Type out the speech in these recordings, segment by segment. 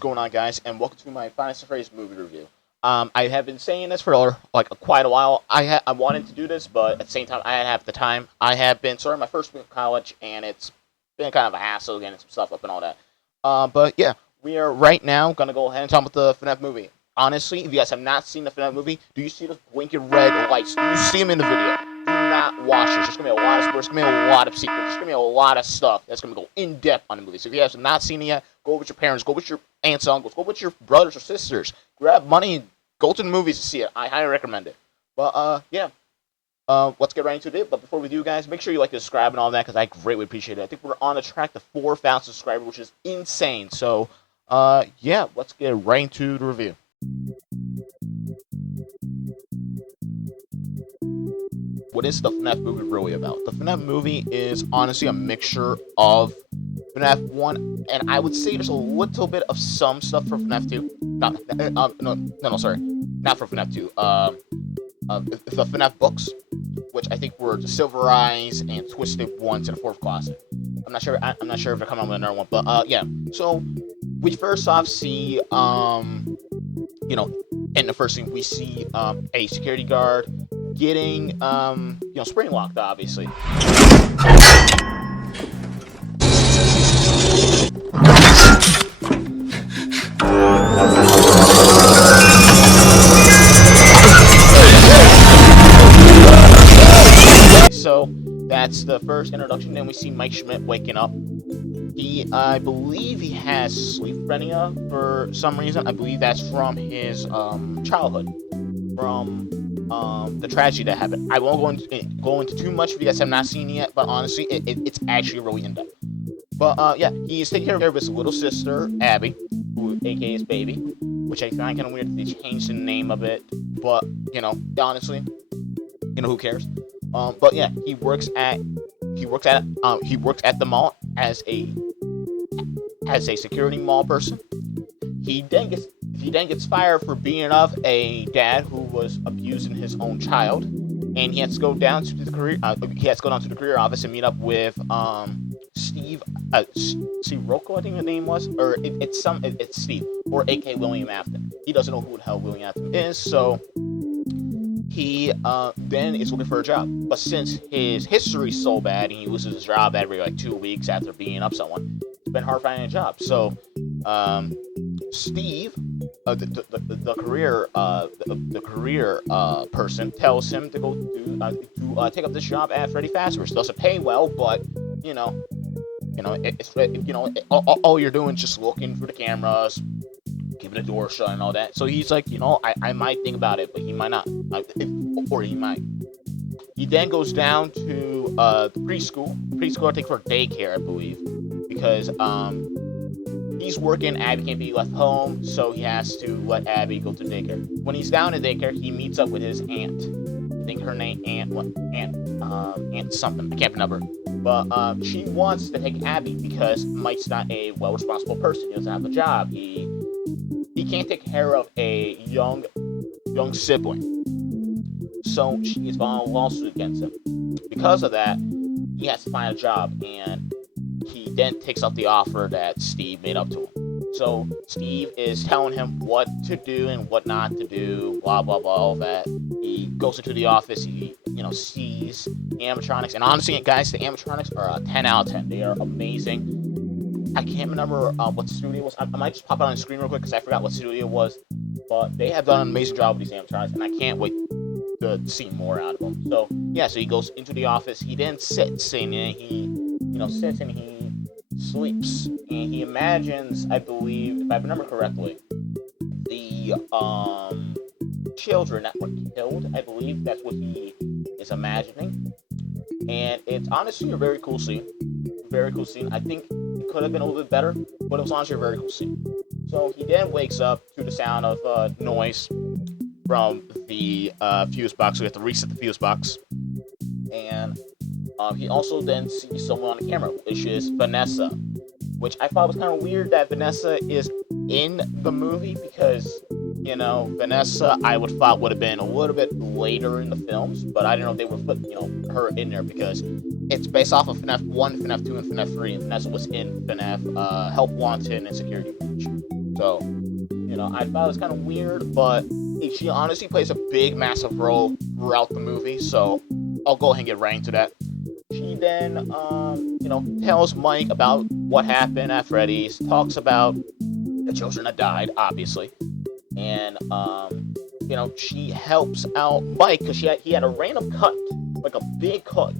what's going on, guys, and welcome to my Finest and Freddys movie review. I have been saying this for like quite a while. I wanted to do this, but at the same time, I didn't have the time. I have been starting my first week of college, and it's been kind of a hassle getting some stuff up and all that. But yeah, we are right now gonna go ahead and talk about the FNAF movie. Honestly, if you guys have not seen the FNAF movie, do you see those blinking red lights? Do you see them in the video? Do not watch it. There's gonna be a lot of spoilers. There's gonna be a lot of secrets. There's gonna be a lot of stuff that's gonna go in depth on the movie. So if you guys have not seen it yet, go with your parents, go with your aunts and uncles, go with your brothers or sisters. Grab money and go to the movies to see it. I highly recommend it. But yeah. Let's get right into it. But before we do, guys, make sure you like to subscribe and all that because I greatly appreciate it. I think we're on the track to 4,000 subscribers, which is insane. So, yeah, let's get right into the review. What is the FNAF movie really about? The FNAF movie is honestly a mixture of FNAF 1, and I would say there's a little bit of some stuff for FNAF 2. No, sorry. Not for FNAF 2. The FNAF books, which I think were the Silver Eyes and Twisted Ones in the 4th class. I'm not sure if they're coming out with another one, but yeah. So we first off see in the first scene we see a security guard getting spring locked, obviously. So that's the first introduction. Then we see Mike Schmidt waking up. I believe he has sleep schizophrenia for some reason. I believe that's from his childhood, from the tragedy that happened. I won't go into too much if you guys have not seen it yet, but honestly, it's actually really in depth. But yeah, he's taking care of his little sister Abby, who aka his baby, which I find kind of weird that they changed the name of it. But honestly, who cares? But yeah, he works at the mall as a security mall person. He then gets fired for being of a dad who was abusing his own child, and he has to go down to the career office and meet up with Steve Rocco, I think the name was, or it's Steve, or aka William Afton. He doesn't know who the hell William Afton is, so he then is looking for a job. But since his history's so bad and he loses his job every like 2 weeks after beating up someone, it's been hard finding a job. So Steve, the career person, tells him to go take up this job at Freddy Fazbear. It doesn't pay well, but all you're doing is just looking for the cameras, keeping the door shut and all that. So he's like, I might think about it, but he might not, or he might. He then goes down to the preschool. I think for daycare, I believe, because he's working. Abby can't be left home, so he has to let Abby go to daycare. When he's down at daycare, he meets up with his aunt. I think her name Aunt something. I can't remember. But she wants to take Abby because Mike's not a well-responsible person. He doesn't have a job. He can't take care of a young sibling. So she is filing a lawsuit against him. Because of that, he has to find a job, and he then takes up the offer that Steve made up to him. So Steve is telling him what to do and what not to do, blah blah blah, all that. He goes into the office, he sees the animatronics, and honestly, guys, the animatronics are a 10 out of 10. They are amazing. I can't remember what studio it was. I might just pop it on the screen real quick because I forgot what studio it was. But they have done an amazing job with these animatronics, and I can't wait to see more out of them. So yeah, so he goes into the office. He then sits and he sits and he sleeps, and he imagines, I believe, if I remember correctly, the children that were killed. I believe that's what he is imagining, and it's honestly a very cool scene. Very cool scene. I think it could have been a little bit better, but it was honestly a very cool scene. So he then wakes up to the sound of noise from the fuse box. So we have to reset the fuse box, and he also then sees someone on the camera, which is Vanessa, which I thought was kind of weird that Vanessa is in the movie because, Vanessa I would thought would have been a little bit later in the films, but I didn't know they would put, her in there because it's based off of FNAF 1, FNAF 2, and FNAF 3, and Vanessa was in FNAF Help Wanted and Security Breach. So, I thought it was kind of weird, but she honestly plays a big, massive role throughout the movie, so I'll go ahead and get right into that. She then, tells Mike about what happened at Freddy's, talks about the children that died, obviously, and, she helps out Mike because he had a random cut, like a big cut,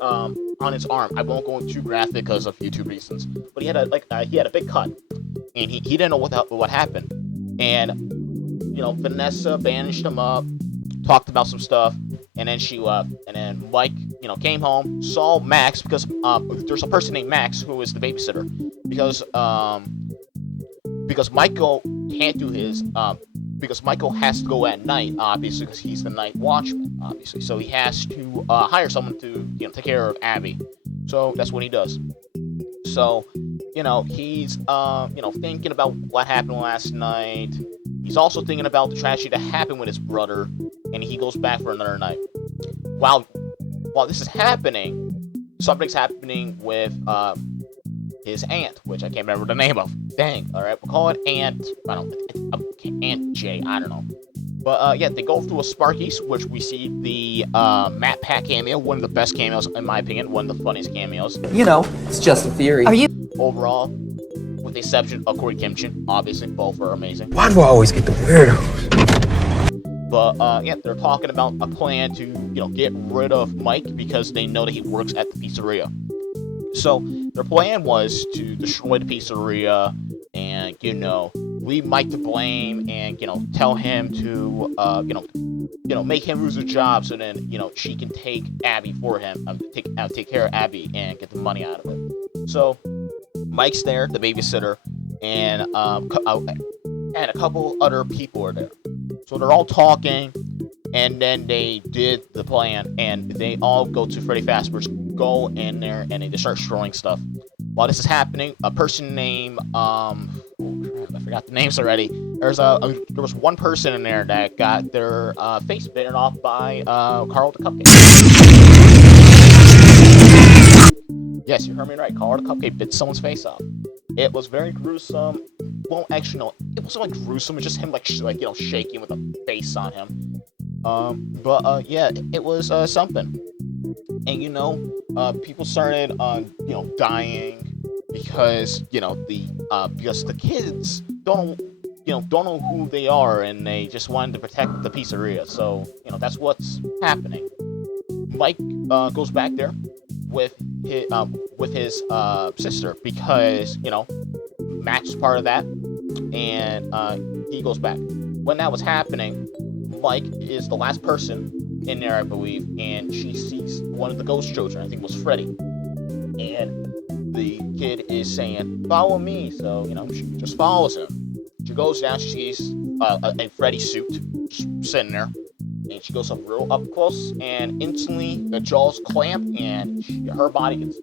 on his arm. I won't go into too graphic because of YouTube reasons, but he had a big cut, and he didn't know what happened, and Vanessa bandaged him up, talked about some stuff, and then she left, and then Mike came home, saw Max because there's a person named Max who is the babysitter because Michael can't do his because Michael has to go at night, obviously, because he's the night watchman, obviously. So he has to hire someone to, take care of Abby. So that's what he does. So, he's, thinking about what happened last night. He's also thinking about the tragedy that happened with his brother, and he goes back for another night. While this is happening, something's happening with, his aunt, which I can't remember the name of. Dang, alright, we'll call it Aunt, Aunt J, I don't know. But, they go through a Sparky's, which we see the, Matt Pat cameo, one of the best cameos, in my opinion, one of the funniest cameos. It's just a theory. Overall, with the exception of Corey Kimchin, obviously, both are amazing. Why do I always get the weirdos? But, they're talking about a plan to, get rid of Mike because they know that he works at the pizzeria. So, their plan was to destroy the pizzeria and, leave Mike to blame and, tell him to, make him lose his job so then, she can take Abby for him, take care of Abby and get the money out of it. So, Mike's there, the babysitter, and a couple other people are there. So they're all talking, and then they did the plan, and they all go to Freddy Fazbear's, go in there, and they start destroying stuff. While this is happening, a person named, I forgot the names already. There was one person in there that got their face bitten off by Carl the Cupcake. Yes, you heard me right. Carl the Cupcake bit someone's face off. It was very gruesome. Well, actually, no, it wasn't like gruesome. It was just him shaking with a face on him. It was something. And people started dying because the kids don't know who they are, and they just wanted to protect the pizzeria. So that's what's happening. Mike goes back there with his sister because Max is part of that, and he goes back. When that was happening, Mike is the last person in there, I believe, and she sees one of the ghost children. I think it was Freddy, and the kid is saying, "Follow me." So she just follows him. She goes down. She sees a Freddy suit just sitting there, and she goes up real up close, and instantly the jaws clamp, and her body gets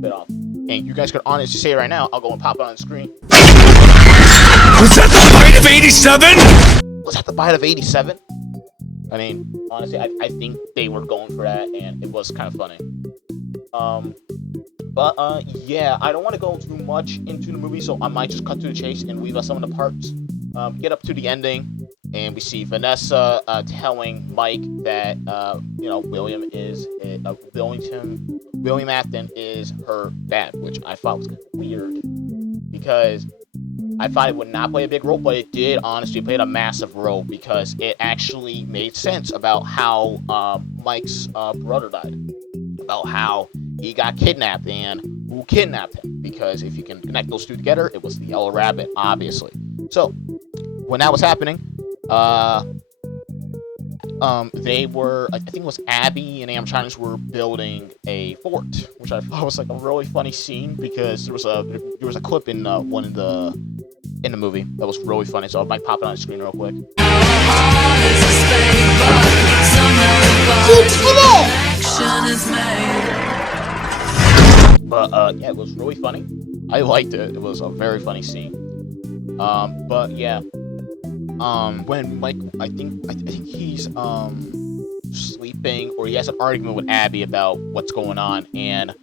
bit off. And you guys could honestly say right now, I'll go and pop it on the screen. Was that the bite of 87? Was that the bite of 87? I mean, honestly, I think they were going for that, and it was kind of funny. I don't want to go too much into the movie, so I might just cut to the chase and leave us some of the parts. Get up to the ending, and we see Vanessa telling Mike that William Afton is her dad, which I thought was kind of weird because I thought it would not play a big role, but it did honestly play a massive role because it actually made sense about how Mike's brother died, about how he got kidnapped and who kidnapped him, because if you can connect those two together, it was the Yellow Rabbit, obviously. So when that was happening, they were, I think it was Abby and Amchines were building a fort, which I thought was like a really funny scene because there was a clip in one of the movie that was really funny, so I might pop it on the screen real quick. But it was really funny. I liked it. It was a very funny scene. When Mike, I think he's sleeping, or he has an argument with Abby about what's going on, and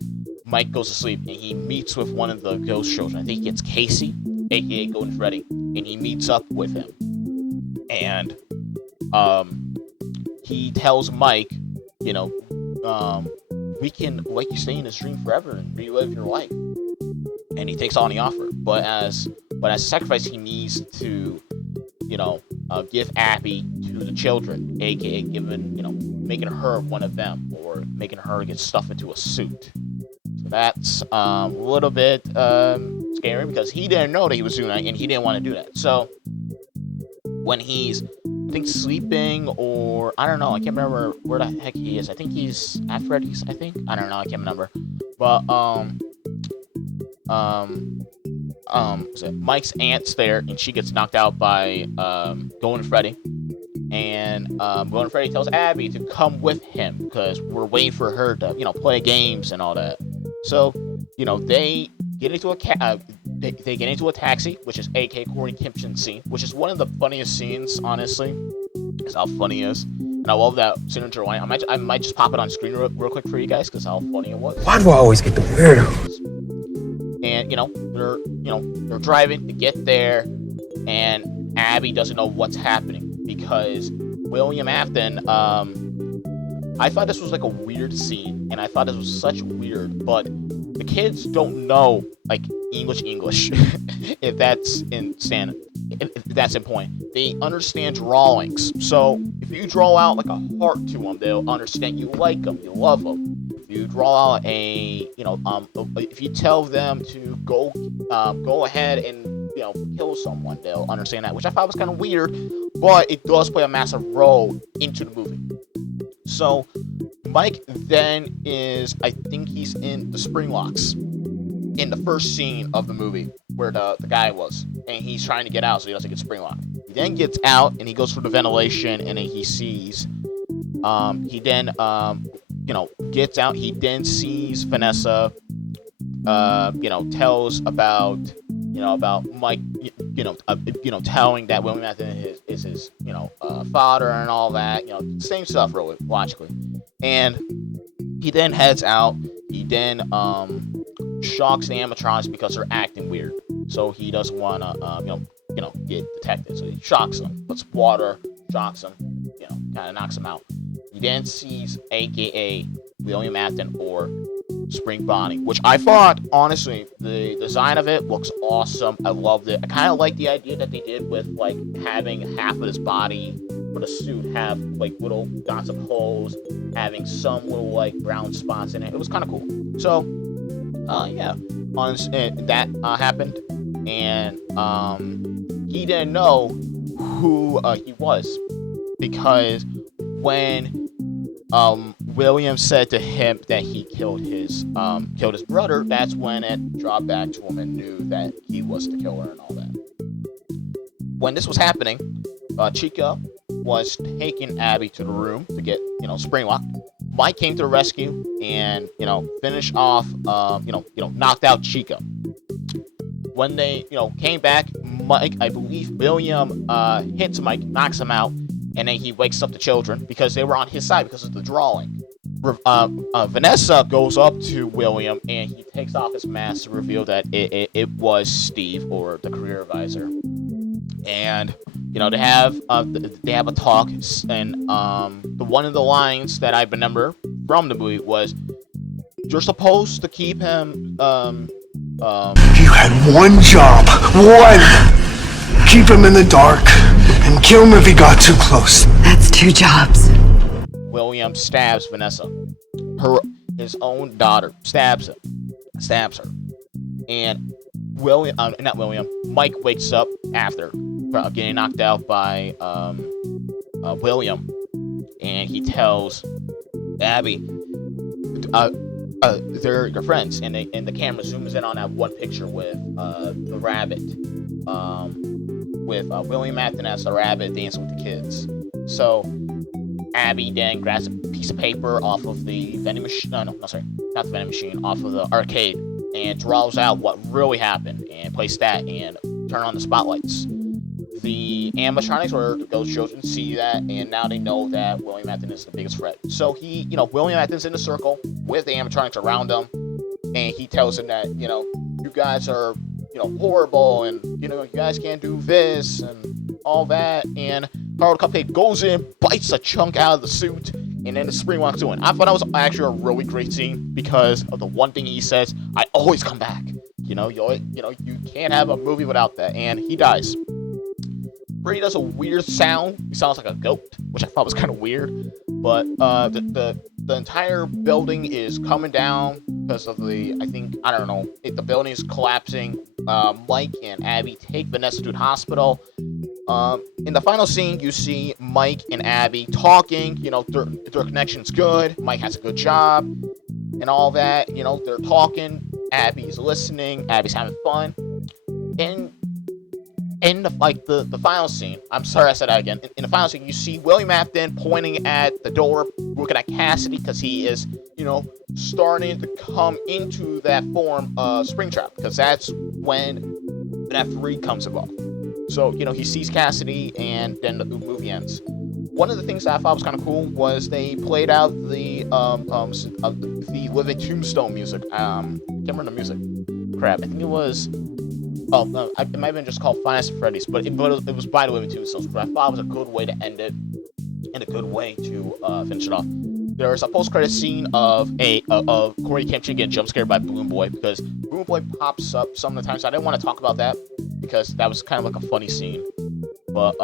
Mike goes to sleep and he meets with one of the ghost children. I think it's Casey. aka Golden Freddy, and he meets up with him. And he tells Mike, you know, we can let you stay in this dream forever and relive your life. And he takes on the offer, but as a sacrifice, he needs to, you know, give Abby to the children, aka making her one of them, or making her get stuffed into a suit. So that's a little bit scary, because he didn't know that he was doing that, and he didn't want to do that. So when he's, I think, sleeping, or I don't know, I can't remember where the heck he is. I think he's at Freddy's, I think. I don't know, I can't remember. But so Mike's aunt's there, and she gets knocked out by Golden Freddy. And Golden Freddy tells Abby to come with him, because we're waiting for her to, play games and all that. So, they get into they get into a taxi, which is A.K. Corey Kempson's scene, which is one of the funniest scenes, honestly. Because how funny it is. And I love that signature line. I might just pop it on screen real quick for you guys, because how funny it was. Why do I always get the weirdos? And they're driving to get there, and Abby doesn't know what's happening, because William Afton, I thought this was like a weird scene, and I thought this was such weird, but the kids don't know like English, if that's in point. They understand drawings, so if you draw out like a heart to them, they'll understand you like them, you love them. If you draw out if you tell them to go ahead and kill someone, they'll understand that, which I thought was kind of weird, but it does play a massive role into the movie. So Mike then is, I think he's in the spring locks in the first scene of the movie, where the guy was, and he's trying to get out so he doesn't get spring locked. He then gets out, and he goes for the ventilation, and then he sees, he then gets out. He then sees Vanessa, tells about Mike, telling that William Anthony is his, father and all that, same stuff really, logically. And he then heads out. He then shocks the animatronics because they're acting weird. So he doesn't want to, get detected. So he shocks them, puts water, shocks them, kind of knocks them out. He then sees AKA William Afton, or Spring Bonnie, which I thought, honestly, the design of it looks awesome. I loved it. I kind of like the idea that they did with like having half of his body for the suit have like little dots of holes, having some little like brown spots in it. It was kind of cool. So, yeah, that happened, and he didn't know who he was, because when William said to him that he killed his brother, that's when it dropped back to him and knew that he was the killer and all that. When this was happening, Chica was taking Abby to the room to get, spring locked. Mike came to the rescue and, finished off, knocked out Chica. When they, came back, Mike, I believe William hits Mike, knocks him out, and then he wakes up the children because they were on his side because of the drawing. Vanessa goes up to William, and he takes off his mask to reveal that it was Steve, or the career advisor. And they have a talk, and one of the lines that I remember from the movie was, "You're supposed to keep him." You had one job. One. Keep him in the dark and kill him if he got too close. That's 2 jobs. William stabs Vanessa. His own daughter stabs her. And Mike wakes up after getting knocked out by William, and he tells Abby, they're friends, and the camera zooms in on that one picture with the rabbit, with William Afton as the rabbit dancing with the kids. So Abby then grabs a piece of paper off of the vending machine. Not the vending machine, off of the arcade, and draws out what really happened and place that and turn on the spotlights. The animatronics, or those children, see that, and now they know that William Afton is the biggest threat. So William Afton's in the circle with the animatronics around him, and he tells them that, you guys are, horrible, and you guys can't do this and all that. And Carl Cupcake goes in, bites a chunk out of the suit, and then the Spring walks in. I thought that was actually a really great scene because of the one thing he says: "I always come back." You can't have a movie without that. And he dies. Freddy does a weird sound. He sounds like a goat, which I thought was kind of weird. But the entire building is coming down because of the building is collapsing. Mike and Abby take Vanessa to the hospital. In the final scene, you see Mike and Abby talking. Their connection's good. Mike has a good job and all that. They're talking. Abby's listening. Abby's having fun. And in the final scene, I'm sorry I said that again. In the final scene, you see William Afton pointing at the door, looking at Cassidy because he is, starting to come into that form of Springtrap, because that's when FNAF 3 comes about. So, he sees Cassidy, and then the movie ends. One of the things that I thought was kind of cool was they played out the Living Tombstone music. I can't remember the music. Crap, I think it was. It might have been just called Finest Freddys, but it was by the Living Tombstones. I thought it was a good way to end it, and a good way to finish it off. There's a post-credit scene of Corey Kempton getting jump scared by Balloon Boy, because Balloon Boy pops up some of the time. So I didn't want to talk about that because that was kind of like a funny scene. But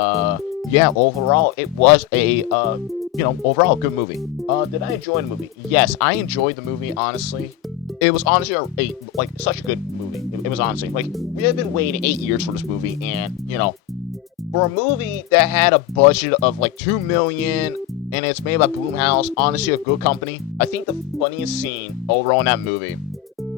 yeah, overall it was a overall good movie. Did I enjoy the movie? Yes, I enjoyed the movie. Honestly, it was honestly such a good movie. It was honestly we have been waiting 8 years for this movie, and for a movie that had a budget of $2 million and it's made by Blumhouse, honestly a good company. I think the funniest scene overall in that movie,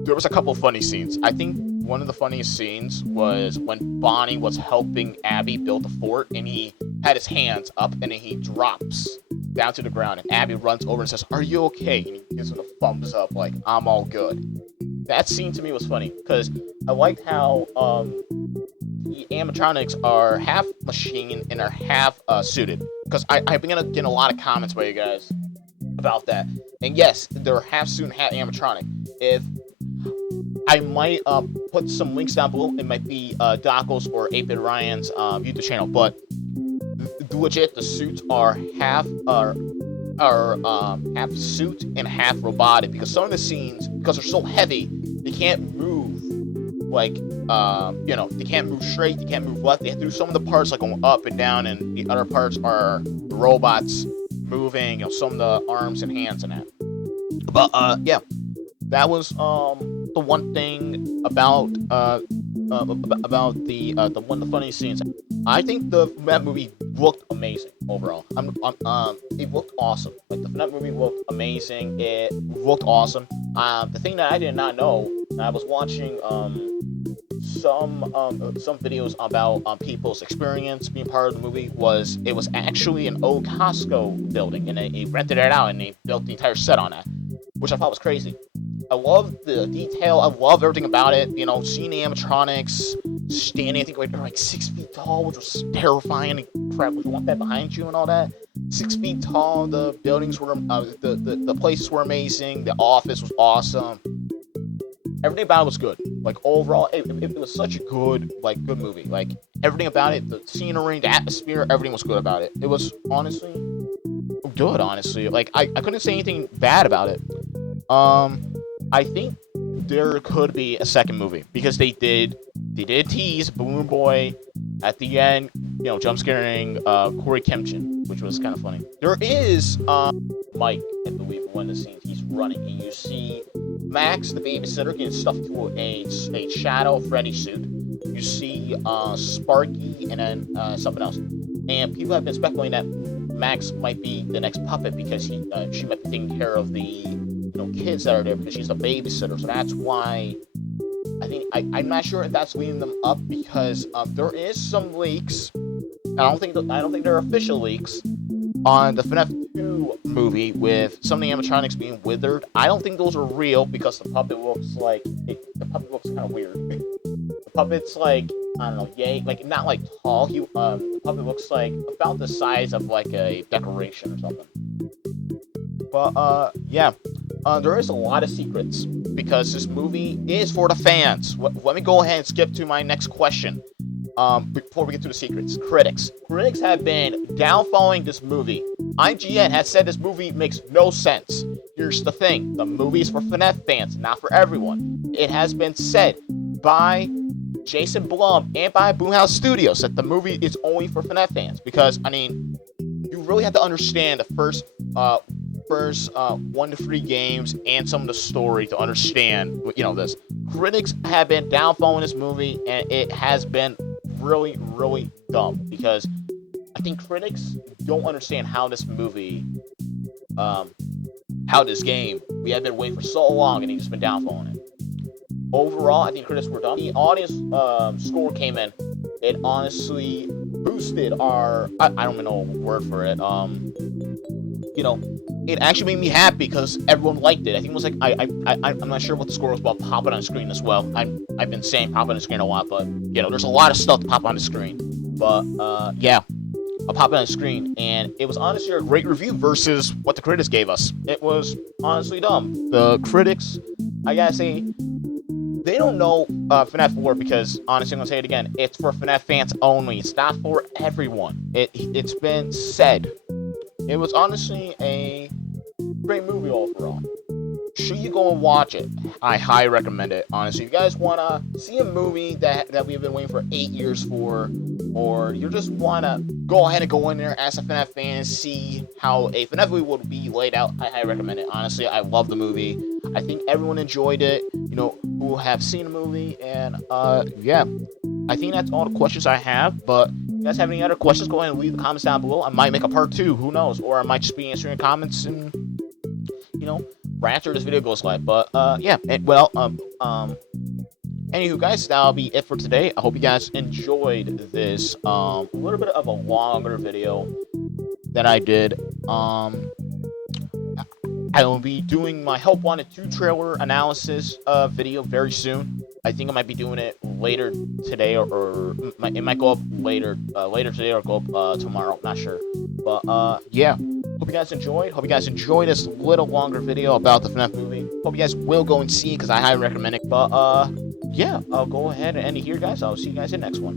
there was a couple of funny scenes. I think one of the funniest scenes was when Bonnie was helping Abby build the fort, and he had his hands up, and then he drops down to the ground, and Abby runs over and says, "Are you okay?" And he gives him a thumbs up, like, "I'm all good." That scene to me was funny, because I liked how the animatronics are half machine and are half suited. Because I've been getting a lot of comments by you guys about that. And yes, they're half suit and half animatronic. If I might put some links down below. It might be Dockles or 8-Bit Ryan's YouTube channel, but legit, the suits are half half suit and half robotic, because some of the scenes, because they're so heavy, they can't move they can't move straight, they can't move left. They have to do some of the parts going up and down, and the other parts are the robots moving, some of the arms and hands and that. But yeah, that was the one thing about the one of the funniest scenes. I think the FNAF movie looked amazing overall. It looked awesome. The FNAF movie looked amazing. It looked awesome. The thing that I did not know, I was watching some videos about people's experience being part of the movie, was it was actually an old Costco building, and they rented it out and they built the entire set on that, which I thought was crazy. I love the detail. I love everything about it. Seeing the animatronics standing, I think they're 6 feet tall, which was terrifying. Crap, would you want that behind you and all that? 6 feet tall. The buildings were, the places were amazing. The office was awesome. Everything about it was good. Overall, it was such a good movie. Everything about it, the scenery, the atmosphere, everything was good about it. It was honestly good. Honestly, I couldn't say anything bad about it. I think there could be a second movie, because they did tease Balloon Boy at the end, jump scaring Corey Kempton, which was kind of funny. There is Mike, I believe, one of the scenes he's running, and you see Max, the babysitter, getting stuffed into a shadow Freddy suit. You see Sparky, and then something else. And people have been speculating that Max might be the next puppet, because she might be taking care of the kids that are there, because she's a babysitter. So that's why I'm not sure if that's leading them up, because there is some leaks. I don't think they're official leaks on the FNAF 2 movie with some of the animatronics being withered. I don't think those are real, because the puppet looks kind of weird. The puppet's I don't know, not tall. The puppet looks about the size of a decoration or something. But yeah, there is a lot of secrets because this movie is for the fans. Let me go ahead and skip to my next question. Before we get to the secrets, critics have been downfalling this movie. IGN has said this movie makes no sense. Here's the thing: the movie is for FNAF fans, not for everyone. It has been said by Jason Blum and by Boomhouse Studios that the movie is only for FNAF fans. Because I mean, you really have to understand the first 1 to 3 games and some of the story to understand, this. Critics have been downfalling this movie, and it has been really, really dumb, because I think critics don't understand how this movie, how this game, we have been waiting for so long, and they've just been downfalling it. Overall, I think critics were dumb. The audience score came in. It honestly boosted our, I don't even know a word for it, it actually made me happy because everyone liked it. I think it was like, I'm not sure what the score was, but pop it on the screen as well. I've been saying pop it on the screen a lot, but, there's a lot of stuff to pop on the screen. But, yeah, I'll pop it on the screen, and it was honestly a great review versus what the critics gave us. It was honestly dumb. The critics, I gotta say, they don't know FNAF lore, because, honestly, I'm gonna say it again, it's for FNAF fans only. It's not for everyone. It's been said. It was honestly a great movie overall. Should you go and watch it? I highly recommend it, honestly. If you guys want to see a movie that we've been waiting for 8 years for, or you just want to go ahead and go in there as a FNAF fan and see how a FNAF movie would be laid out, I highly recommend it. Honestly, I love the movie. I think everyone enjoyed it, who have seen the movie, and yeah. I think that's all the questions I have, but if you guys have any other questions, go ahead and leave the comments down below. I might make a part 2, who knows, or I might just be answering comments and, right after this video goes live. But, yeah, anywho, guys, that'll be it for today. I hope you guys enjoyed this, a little bit of a longer video that I did. I will be doing my Help Wanted 2 trailer analysis video very soon. I think I might be doing it later today, or it might go up later today, or go up tomorrow. Not sure, but yeah. Hope you guys enjoyed. Hope you guys enjoyed this little longer video about the FNAF movie. Hope you guys will go and see it, because I highly recommend it. But yeah, I'll go ahead and end it here, guys. I'll see you guys in the next one.